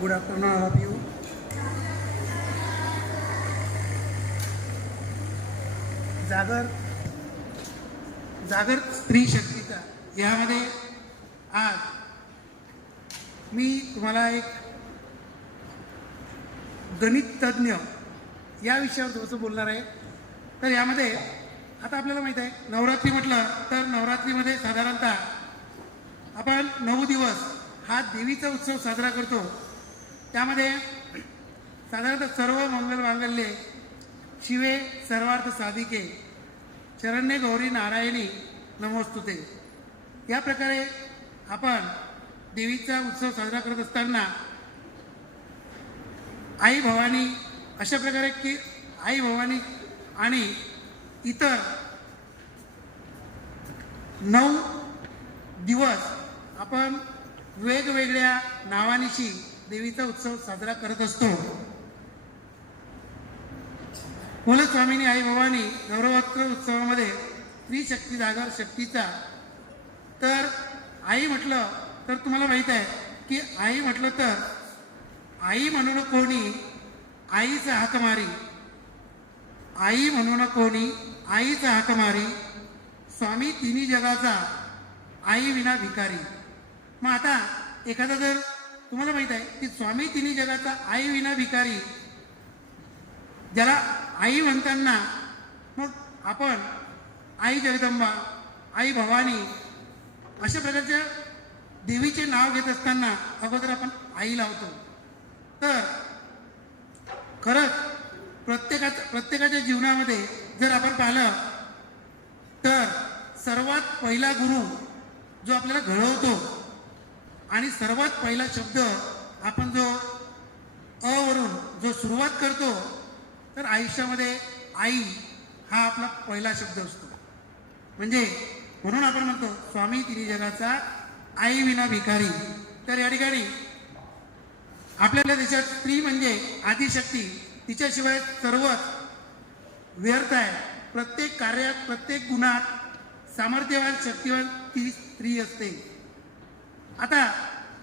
Good afternoon, all of you. जागर जागर स्त्री शक्तीचा यामध्ये आज मी तुम्हाला एक गणित तज्ज्ञ या विषयावर थोडंसं बोलणार आहे. तर यामध्ये आता आपल्याला माहीत आहे नवरात्री म्हटलं तर नवरात्रीमध्ये साधारणतः आपण नऊ दिवस हा देवीचा उत्सव साजरा करतो. त्यामध्ये साधारणतः सर्व मंगल मांगल्ये शिवे सर्वार्थ साधिके चरण्य गौरी नारायणी नमोस्तुते. या प्रकारे आपण देवीचा उत्सव साजरा करत असताना आई भवानी अशा प्रकारे की आई भवानी आणि इतर नऊ दिवस आपण वेगवेगळ्या नावानिशी देवीचा उत्सव साजरा करत असतो. कुलस्वामिनी आई भवानी गौरवोत्सव उत्सवामध्ये स्त्री शक्ती जागर शक्तीचा. तर आई म्हटलं तर तुम्हाला माहीत आहे की आई म्हटलं तर आई म्हणून कोणी आईचा हाक मारी. आई म्हणून कोणी आईचा हाकमारी स्वामी तिन्ही जगाचा आई विना भिकारी. मग आता एखादा जर तुम्हाला माहीत आहे की स्वामी तिन्ही जगाचा आई विना भिकारी. ज्याला आई म्हणताना मग आपण आई जगदंबा आई भवानी अशा प्रकारच्या देवीचे नाव घेत असताना अगोदर आपण आई लावतो. तर खरंच प्रत्येकाचं प्रत्येकाच्या जीवनामध्ये जर आपण पाहिलं तर सर्वात पहिला गुरु जो आपल्याला घडवतो आणि सर्वात पहिला शब्द आपण जो अ वरून जो सुरुवात करतो तर आयुष्यामध्ये आई हा आपला पहिला शब्द असतो. म्हणजे म्हणून आपण म्हणतो स्वामी तिन्ही जगाचा आई विना भिकारी. तर या ठिकाणी आपल्या देशात स्त्री म्हणजे आदिशक्ती तिच्याशिवाय सर्वच व्यर्थ आहे. प्रत्येक कार्यात प्रत्येक गुणात सामर्थ्यवान शक्तिवान ती स्त्री असते. आता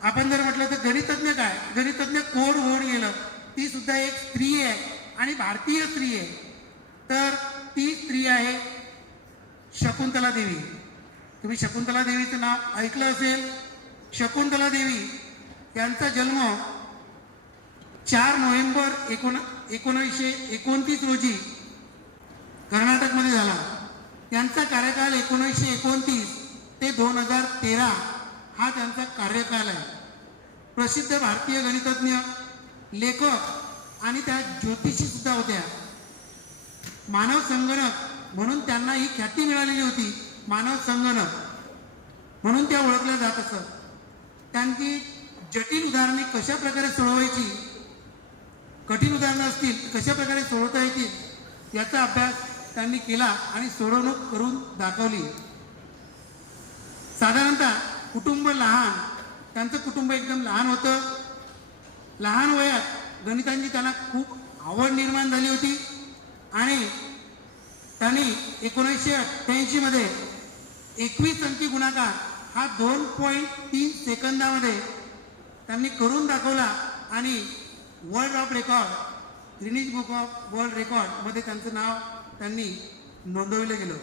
आपण जर म्हटलं तर गणितज्ञ काय? गणितज्ञ कोण होऊन गेलं. ती सुद्धा एक स्त्री आहे आणि भारतीय स्त्री आहे. तर ती स्त्री आहे शकुंतला देवी. तुम्ही शकुंतला देवीचं नाव ऐकलं असेल? शकुंतला देवी यांचा जन्म चार नोव्हेंबर एकोण एकोणीसशे एकोणतीस रोजी कर्नाटकमध्ये झाला. त्यांचा कार्यकाल एकोणीसशे एकोणतीस ते दोन हजार तेरा. हा त्यांचा कार्यकाल आहे प्रसिद्ध भारतीय गणितज्ञ लेखक आणि त्या ज्योतिषी सुद्धा होत्या. मानव संगणक म्हणून त्यांना ही ख्याती मिळालेली होती मानव संगणक. म्हणून त्या ओळखल्या जात असत. त्यांची जटिल उदाहरणे कशा प्रकारे सोडवायची कठीण उदाहरणं असतील कशा प्रकारे सोडवता येतील याचा अभ्यास त्यांनी केला आणि सोडवणूक करून दाखवली. साधारणतः कुटुंब लहान. त्यांचं कुटुंब एकदम लहान होतं. लहान वयात गणितांची त्यांना खूप आवड निर्माण झाली होती. आणि त्यांनी एकोणीसशे अठ्ठ्याऐंशीमध्ये एकवीस अंकी गुणाकार हा दोन पॉईंट तीन सेकंदामध्ये त्यांनी करून दाखवला आणि world of record Guinness book of world रेकॉर्डमध्ये त्यांचं नाव त्यांनी नोंदवलं गेलं.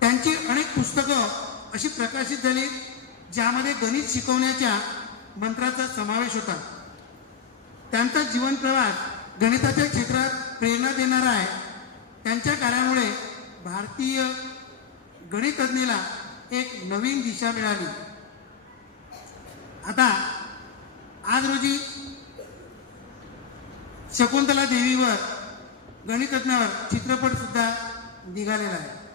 त्यांची अनेक पुस्तकं अशी प्रकाशित झाली ज्यामध्ये गणित शिकवण्याच्या मंत्राचा समावेश होता. त्यांचा जीवन प्रवास गणिताच्या क्षेत्रात प्रेरणा देणारा आहे. त्यांच्या कार्यामुळे भारतीय गणितज्ञेला एक नवीन दिशा मिळाली. आता आज रोजी शकुंतला देवीवर गणितज्ञावर चित्रपट सुद्धा निघालेला आहे.